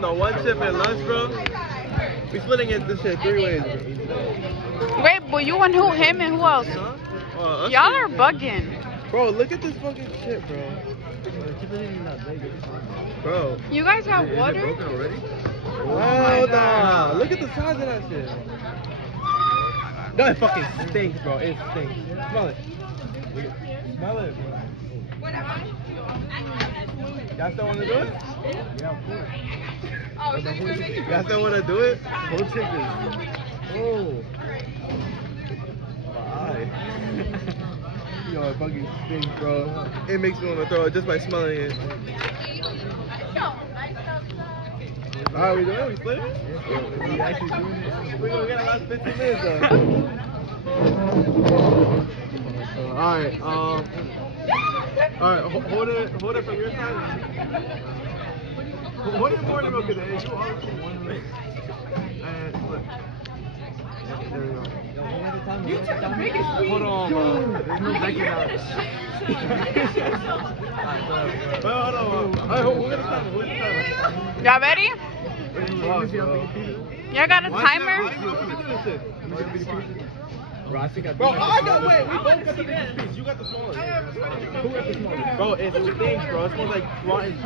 No, one chip at lunch, bro. We splitting it this shit 3 ways. Wait, but you and who? Him and who else? Huh? Y'all are bugging. Bro, look at this fucking shit, bro. Bro. You guys have Is it water? broken already? Hell nah. Look at the size of that shit. No, it fucking stinks, bro. It stinks. Smell it. Smell it, bro. Y'all still want to do it? Yeah, of course. Y'all still want to do it? Whole chicken. Oh. My eye. Yo, it fucking stinks, bro. It makes me want to throw it just by smelling it. Alright, we doing it? We split it? We actually doing it? We're gonna get about 15 minutes though. Alright, alright, hold it from your side. Hold it more than milk today. You all from one way. And split. There we go. You took the biggest piece. Hold on, bro. There's no breaking out. Hold on. Alright, we're gonna time it. Y'all ready? Y'all got a timer? Bro, I got, wait, we both got the biggest piece. You got the smallest. Who got the smallest? Bro, it stinks, bro. It smells like rotten cheese.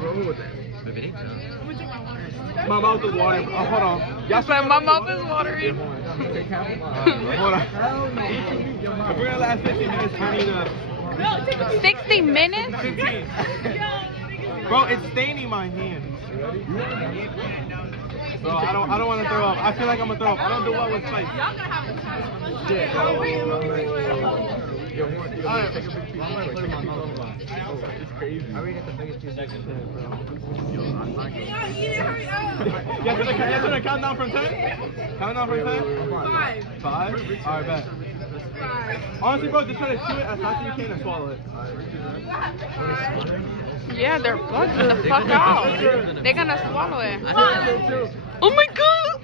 Bro, who was that? My mouth is watering. Oh, hold on. Y'all said my mouth is watering. Hold on. If we're gonna last 15 minutes, we need 60 minutes? 15. Bro, it's staining my hands. Bro, I don't want to throw up. I feel like I'm gonna throw up. I don't do well with spice. Y'all gonna have a time. Shit, bro. Alright. It's crazy. I already got the biggest piece of bro. Yes, gonna count down from 10? Count down from 10? 5. 5? Alright, bet. 5. Honestly, bro, just try to chew it as fast as you can and swallow it. Yeah, they're bugging the fuck out. They're gonna swallow it. Oh my god!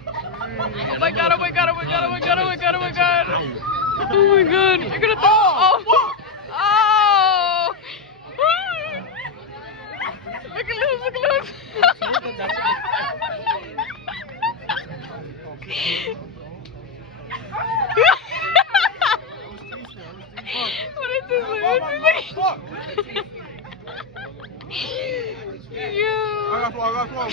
Oh my god, oh my god, oh my god, oh my god, oh my god, oh my god. Oh my god, you're gonna throw oh! Oh! Look at Luz, look at Luz. What is this? What is this? I got swallow.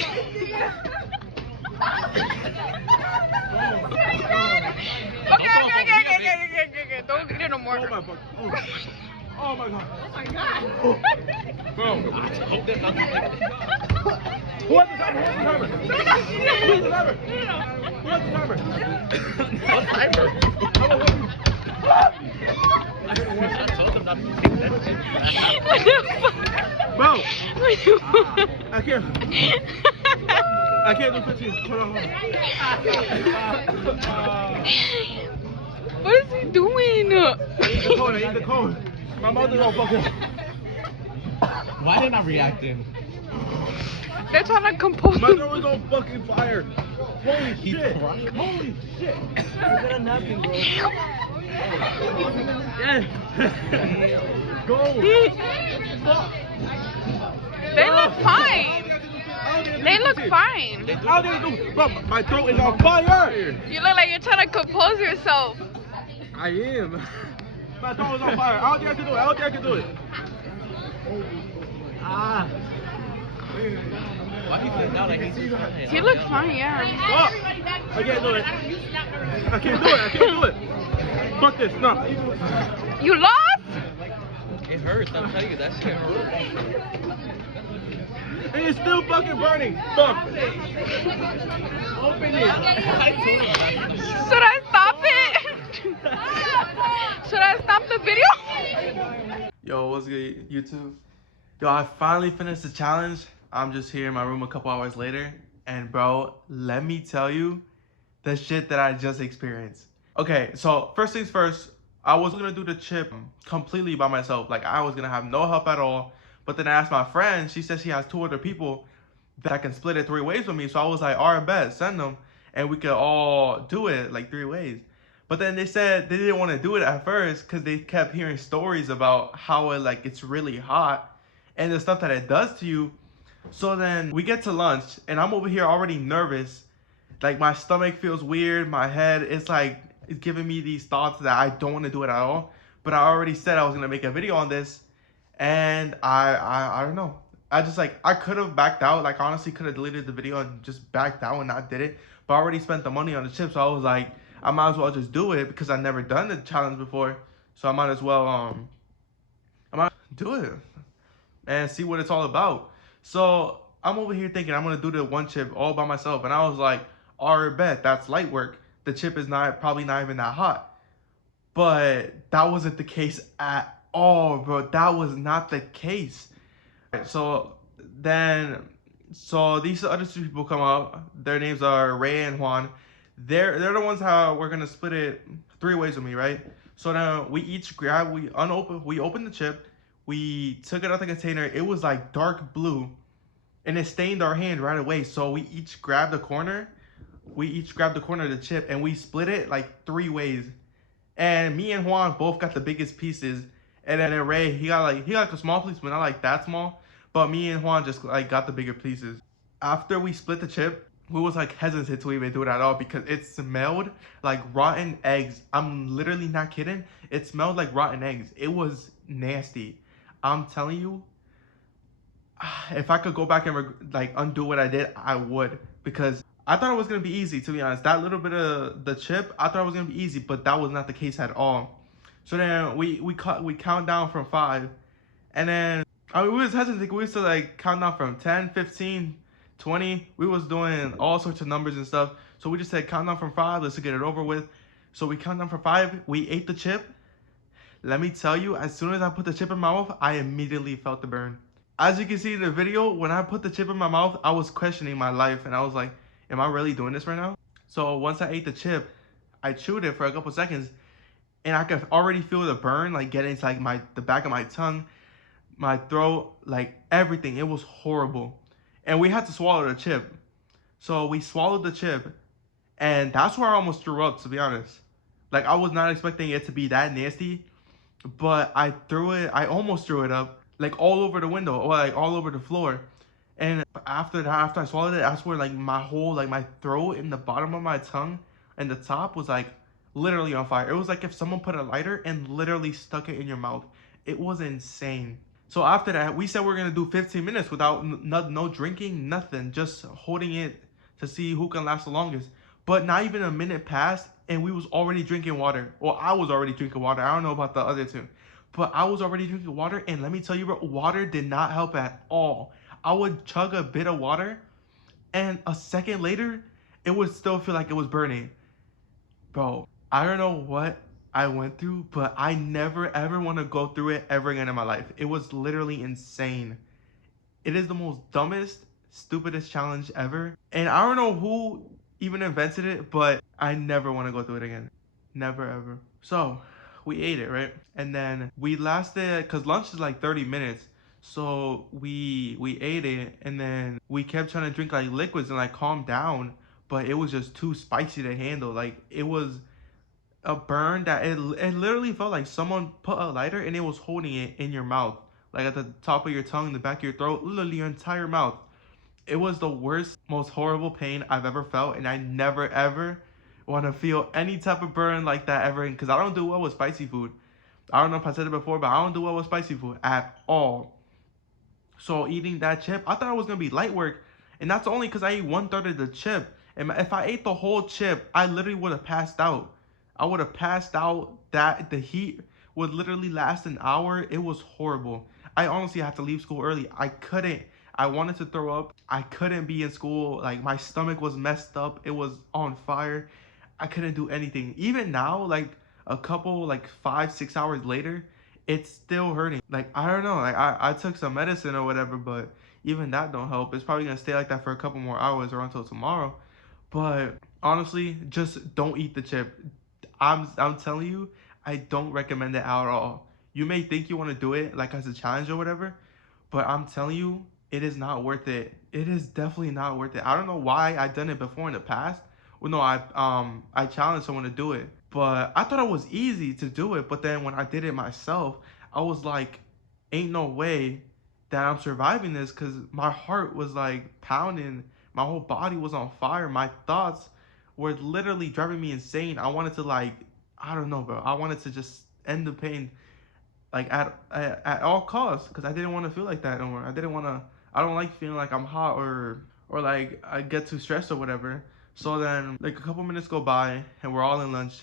Okay. Don't eat it no more. Oh my god. Bro. Who has the timer? What timer? Bro, I can't do 15. Hold on. What is he doing? I eat the cone. My mouth is all fucking. Why they not reacting? They're trying to compose. My throat is on fucking fire. Holy shit. Holy shit. We're gonna napkin, bro. Yes. Go. They look fine. They look fine. How they do? Bro, my throat is on fire. You look like you're trying to compose yourself. I am. My throat is on fire. I don't think I can do it. Ah. Why do you think like he's He looks fine, yeah. Fuck. I can't do it. Fuck this. No. You lost? It hurts, I'm telling you, that shit hurts. And it's still fucking burning. Fuck. Open it. Should I stop it? Should I stop the video? Yo, what's good, YouTube? Yo, I finally finished the challenge. I'm just here in my room a couple hours later. And bro, let me tell you the shit that I just experienced. Okay, so first things first, I was gonna do the chip completely by myself. Like, I was gonna have no help at all. But then I asked my friend, she said she has 2 other people that can split it 3 ways with me. So I was like, all right, bet, send them. And we could all do it like 3 ways. But then they said they didn't want to do it at first because they kept hearing stories about how it's really hot and the stuff that it does to you. So then we get to lunch, and I'm over here already nervous. Like, my stomach feels weird. My head, it's like, it's giving me these thoughts that I don't want to do it at all. But I already said I was going to make a video on this. And I don't know. I could have backed out. Like, honestly, could have deleted the video and just backed out and not did it. But I already spent the money on the chips. So I was like, I might as well just do it because I've never done the challenge before. So I might as well, do it and see what it's all about. So I'm over here thinking I'm gonna do the one chip all by myself, and I was like, alright, bet, that's light work. The chip is probably not even that hot. But that wasn't the case at all, bro. That was not the case. So these other two people come up. Their names are Ray and Juan. They're the ones how we're gonna split it 3 ways with me, right? So now we each grab, we opened the chip. We took it out the container. It was like dark blue, and it stained our hand right away. So we each grabbed the corner. We each grabbed the corner of the chip, and we split it like 3 ways. And me and Juan both got the biggest pieces, and then Ray, he got like a small piece, but not like that small. But me and Juan just like got the bigger pieces. After we split the chip, we was like hesitant to even do it at all because it smelled like rotten eggs. I'm literally not kidding. It smelled like rotten eggs. It was nasty. I'm telling you, if I could go back and like undo what I did, I would, because I thought it was gonna be easy, to be honest. That little bit of the chip, I thought it was gonna be easy, but that was not the case at all. So then we count down from 5, and then we was hesitant. We used to like count down from 10, 15, 20. We was doing all sorts of numbers and stuff. So we just said count down from 5. Let's get it over with. So we count down from 5. We ate the chip. Let me tell you, as soon as I put the chip in my mouth, I immediately felt the burn. As you can see in the video, when I put the chip in my mouth, I was questioning my life, and I was like, am I really doing this right now? So once I ate the chip, I chewed it for a couple seconds, and I could already feel the burn, like getting to like the back of my tongue, my throat, like everything. It was horrible. And we had to swallow the chip. So we swallowed the chip, and that's where I almost threw up, to be honest. Like, I was not expecting it to be that nasty. But I almost threw it up, like all over the window, or like all over the floor. And after I swallowed it, I swear, like my throat and the bottom of my tongue and the top was like literally on fire. It was like if someone put a lighter and literally stuck it in your mouth. It was insane. So after that, we said we're gonna do 15 minutes without no drinking, nothing, just holding it to see who can last the longest. But not even a minute passed, and we was already drinking water. Well, I was already drinking water. I don't know about the other two. But I was already drinking water, and let me tell you, bro, water did not help at all. I would chug a bit of water, and a second later, it would still feel like it was burning. Bro, I don't know what I went through, but I never ever want to go through it ever again in my life. It was literally insane. It is the most dumbest, stupidest challenge ever. And I don't know who even invented it, but I never want to go through it again. Never ever. So we ate it, right? And then we lasted, because lunch is like 30 minutes. So we ate it, and then we kept trying to drink like liquids and like calm down, but it was just too spicy to handle. Like, it was a burn that it literally felt like someone put a lighter and it was holding it in your mouth, like at the top of your tongue, the back of your throat, literally your entire mouth. It was the worst, most horrible pain I've ever felt, and I never ever want to feel any type of burn like that ever, because I don't do well with spicy food. I don't know if I said it before, but I don't do well with spicy food at all. So eating that chip, I thought it was going to be light work, and that's only because I ate 1/3 of the chip. And if I ate the whole chip, I literally would have passed out. I would have passed out. That the heat would literally last an hour. It was horrible. I honestly had to leave school early. I couldn't. I wanted to throw up. I couldn't be in school. Like, my stomach was messed up. It was on fire. I couldn't do anything. Even now, like a couple, like 5-6 hours later, it's still hurting. Like, I don't know. Like, I took some medicine or whatever, but even that don't help. It's probably gonna stay like that for a couple more hours or until tomorrow. But honestly, just don't eat the chip. I'm telling you, I don't recommend it at all. You may think you want to do it like as a challenge or whatever, but I'm telling you, it is not worth it. It is definitely not worth it. I don't know why I've done it before in the past. Well, no, I challenged someone to do it, but I thought it was easy to do it. But then when I did it myself, I was like, ain't no way that I'm surviving this, because my heart was like pounding, my whole body was on fire, my thoughts were literally driving me insane. I wanted to, like, I don't know, bro, I wanted to just end the pain, like at all costs, because I didn't want to feel like that no more. I don't like feeling like I'm hot or like I get too stressed or whatever. So then like a couple minutes go by and we're all in lunch,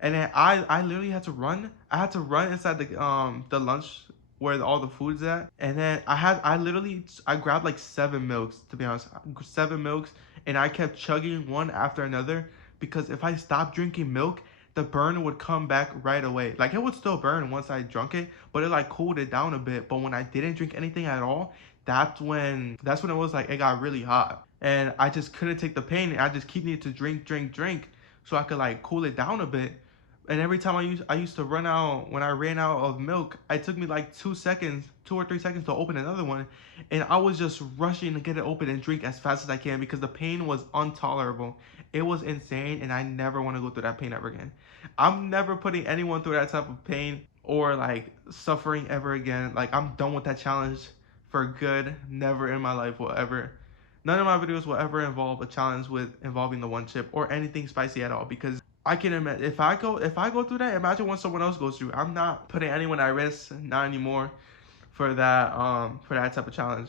and then I literally had to run. I had to run inside the lunch where all the food's at, and then I grabbed like 7 milks, to be honest, 7 milks, and I kept chugging one after another, because if I stopped drinking milk, the burn would come back right away. Like, it would still burn once I drunk it, but it like cooled it down a bit. But when I didn't drink anything at all, that's when it was like, it got really hot, and I just couldn't take the pain. I just keep needing to drink so I could like cool it down a bit. And every time I used to run out, when I ran out of milk, it took me like 2 or 3 seconds to open another one, and I was just rushing to get it open and drink as fast as I can, because the pain was intolerable. It was insane, and I never want to go through that pain ever again. I'm never putting anyone through that type of pain or like suffering ever again. Like, I'm done with that challenge for good. Never in my life will ever. None of my videos will ever involve a challenge involving the one chip or anything spicy at all, because I can imagine if I go through that, imagine when someone else goes through. I'm not putting anyone at risk, not anymore, for that type of challenge.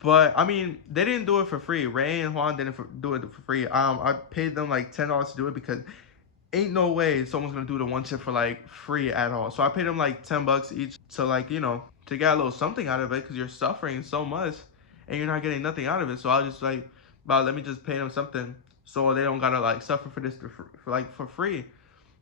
But I mean, they didn't do it for free. Ray and Juan didn't do it for free. I paid them like $10 to do it, because ain't no way someone's gonna do the one chip for like free at all. So I paid them like $10 each to, like, you know, to get a little something out of it, because you're suffering so much and you're not getting nothing out of it. So I was just like, well, let me just pay them something so they don't gotta like suffer for this for free.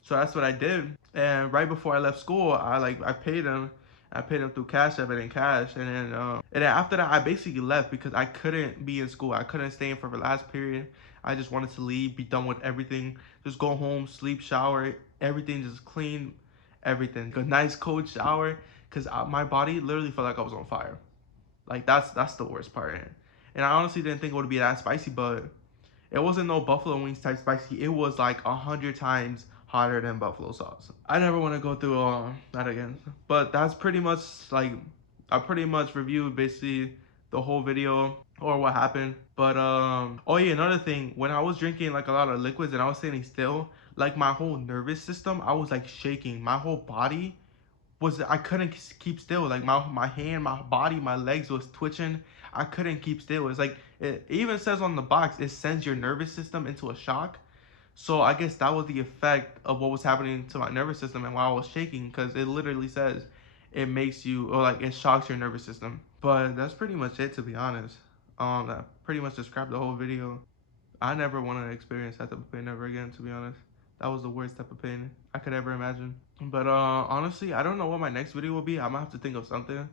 So that's what I did. And right before I left school, I paid them. I paid them through Cash App and in cash. And then after that, I basically left, because I couldn't be in school. I couldn't stay in for the last period. I just wanted to leave, be done with everything, just go home, sleep, shower, everything, just clean everything. A nice cold shower, because my body literally felt like I was on fire. Like, that's the worst part. And I honestly didn't think it would be that spicy, but it wasn't no buffalo wings type spicy. It was like 100 times hotter than buffalo sauce. I never want to go through that again. But that's pretty much, like, I pretty much reviewed basically the whole video or what happened. But oh yeah, another thing, when I was drinking like a lot of liquids and I was standing still, like my whole nervous system, I was like shaking. My whole body was, I couldn't keep still. Like my hand, my body, my legs was twitching. I couldn't keep still. It's like, it even says on the box, it sends your nervous system into a shock. So I guess that was the effect of what was happening to my nervous system and why I was shaking, because it literally says it makes you, or like it shocks your nervous system. But that's pretty much it, to be honest. That pretty much described the whole video. I never want to experience that type of pain ever again, to be honest. That was the worst type of pain I could ever imagine. But honestly, I don't know what my next video will be. I'm gonna have to think of something.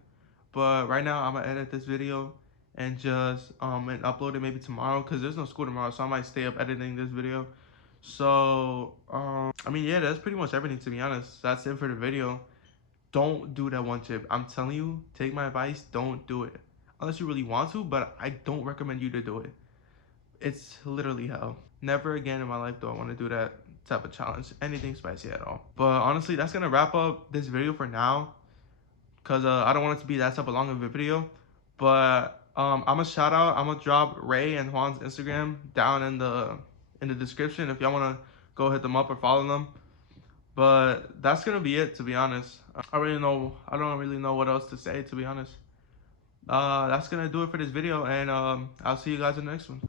But right now, I'm gonna edit this video and just and upload it maybe tomorrow, because there's no school tomorrow, so I might stay up editing this video. So I mean, yeah, that's pretty much everything, to be honest. That's it for the video. Don't do that one chip. I'm telling you, take my advice, don't do it unless you really want to, but I don't recommend you to do it. It's literally hell. Never again in my life do I want to do that type of challenge, anything spicy at all. But honestly, that's gonna wrap up this video for now, because I don't want it to be that type of long of a video. But I'm gonna shout out, I'm gonna drop Ray and Juan's Instagram down in the description if y'all want to go hit them up or follow them. But that's gonna be it, to be honest. I don't really know what else to say, to be honest. That's gonna do it for this video, and I'll see you guys in the next one.